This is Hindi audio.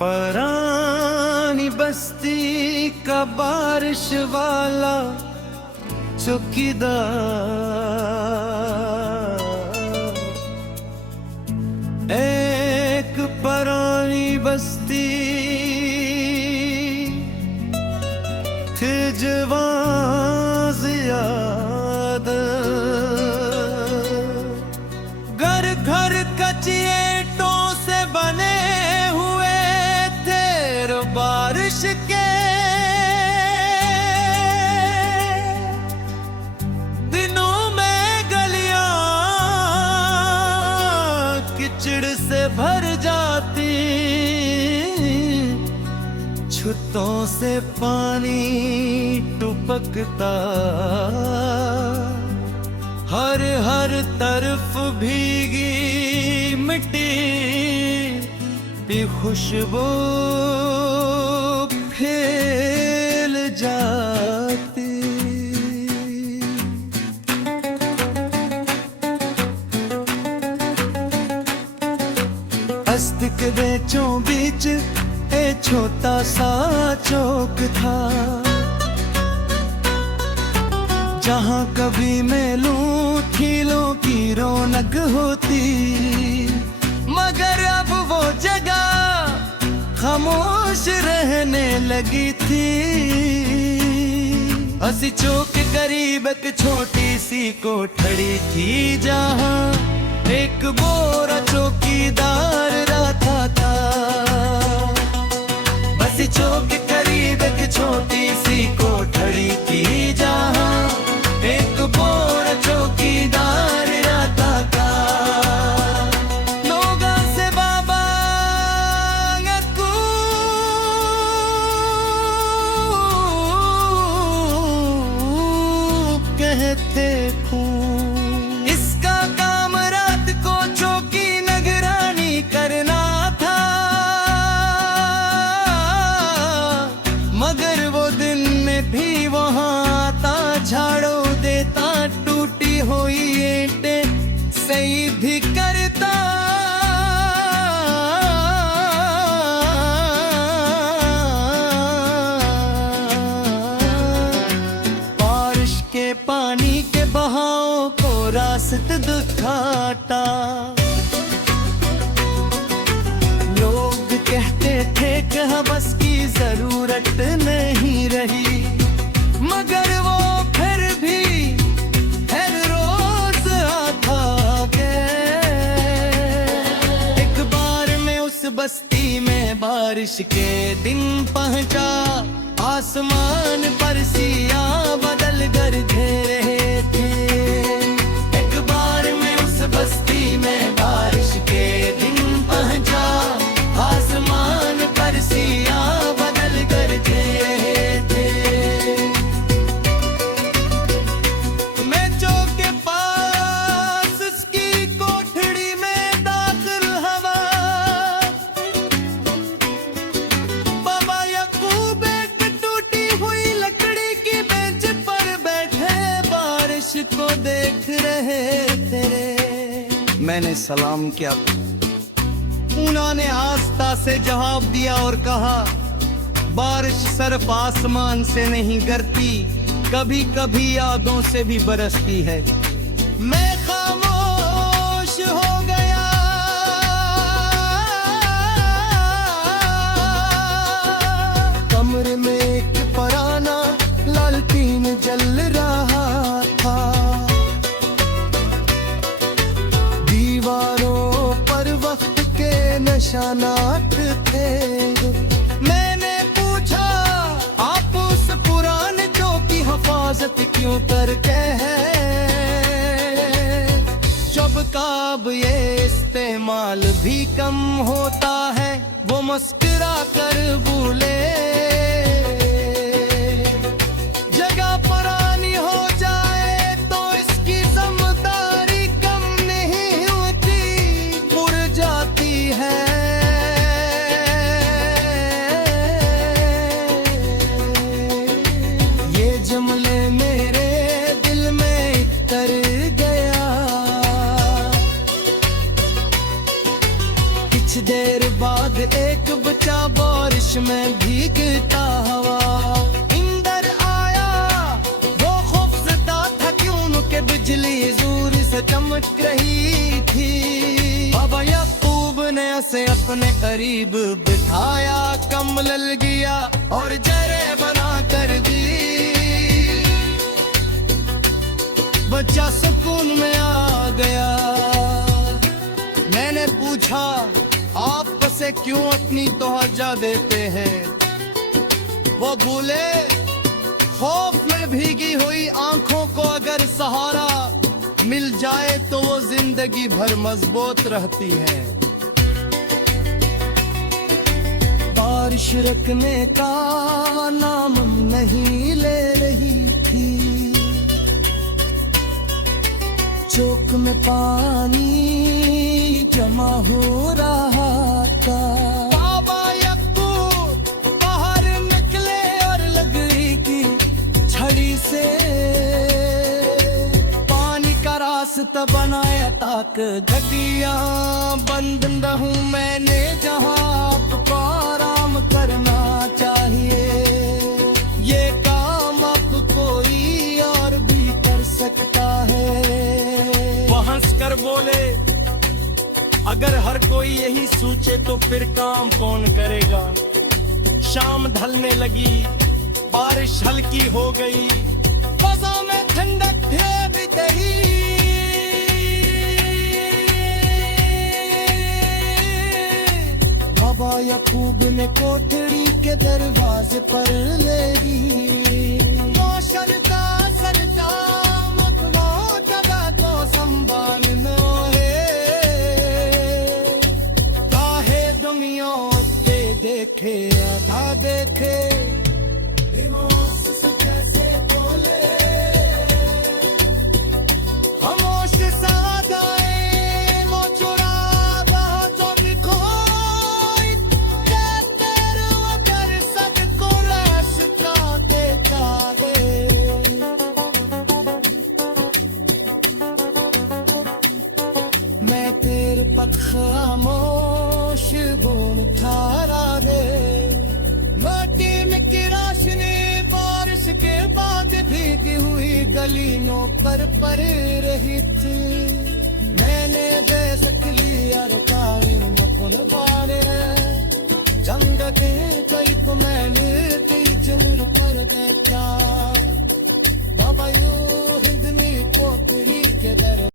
परानी बस्ती का बारिश वाला चौकीदार, एक परानी बस्ती थी जवान ज़ियादा, घर घर कच्ची ईंटों से बने हुए थे बारिश के, दिनों में गलियां कीचड़ से भर जाती, छुतों से पानी टपकता, हर हर तरफ भीगी मिट्टी की खुशबू फैल जाती। अस्तिक बेचों बीच एक छोटा सा चौक था, जहाँ कभी मेलों ठेलों की रौनक होती, मगर अब वो जगह खामोश रहने लगी थी। असी चौक करीब एक छोटी सी कोठड़ी थी, जहाँ एक बोरा चौकीदार रहता था। असी चौक करीब एक छोटी सी कोठड़ी थी, जहाँ एक बोरा चौकीदार रहता था। लोगा से बाबा गकू कहते खूं, इसका काम रात को चौकी निगरानी करना था, मगर वो दिन में भी वहाँ आता, झाड़ू देता, टूटी हुई ईंटें सही भी करता। बारिश के पानी के बहाव को रास्ता दिखाता, लोग कहते थे कि बस की जरूरत नहीं रही, मगर वो फिर भी हर रोज आता के। एक बार में उस बस्ती में बारिश के दिन पहुंचा, आसमान पर सियाह बादल गरजे रहे थे। एक बार में उस बस्ती में बारिश के दिन पहुंचा, आसमान पर सियाह बादल गरजे रहे थे। मैं चौक के पास उसकी कोठड़ी में दाखिल हवा, बाबा याकूब एक टूटी हुई लकड़ी की बेंच पर बैठे बारिश को देख रहे थे। मैंने सलाम किया, उन्होंने आस्था से जवाब दिया और कहा, बारिश सिर्फ आसमान से नहीं गिरती, कभी कभी यादों से भी बरसती है। मैं खामोश हो गया, कमरे में एक पराना लालटेन जल रहा था, दीवारों पर वक्त के निशानात थे। मैंने पूछा, आप उस पुराने चौकी हिफाजत क्यों करके है, जब काब ये इस्तेमाल भी कम होता है, वो मुस्कुरा कर बोले, जगह पुरानी हो जाए तो इसकी जिम्मेदारी कम नहीं होती, मुड़ जाती है। ये जुमले मेरे दिल में उतर गया, कुछ देर बाद एक बच्चा में भीगता हवा इंदर आया वो खौफजदा था क्यों के बिजली जोर से चमक रही थी। बाबा याकूब ने उसे अपने करीब बिठाया, कम लल गया और जरे बना कर दी। बच्चा सुकून में आ गया। मैंने पूछा आप से क्यों अपनी तोहजा देते हैं? वो बोले खौफ में भीगी हुई आंखों को अगर सहारा मिल जाए तो वो जिंदगी भर मजबूत रहती है। बारिश रुकने का नाम नहीं ले रही थी, चौक में पानी जमा हो रहा था। बाबा याकूब बाहर निकले और लकड़ी की छड़ी से पानी का रास्ता बनाया ताकि गड्डियां बंद न हूँ। मैंने जहाँ आपको आराम करना चाहिए, ये काम अब कोई और भी कर सकता है। हंस कर बोले अगर हर कोई यही सोचे तो फिर काम कौन करेगा। शाम ढलने लगी, बारिश हल्की हो गई, फज़ा में ठंडक भी गई। बाबा याकूब ने कोठरी के दरवाजे पर ले दी। संभालना है काहे दुनिया से देखे आधा देखे। कैसे बोले खामोश सा गए वो चुरा बातों की खोई। अगर सबको रास्ता देता है मैं तेरे पर खामोश बोल थारा दे। माटी में की रोशनी बारिश के बाद भीगी हुई गलियों पर रही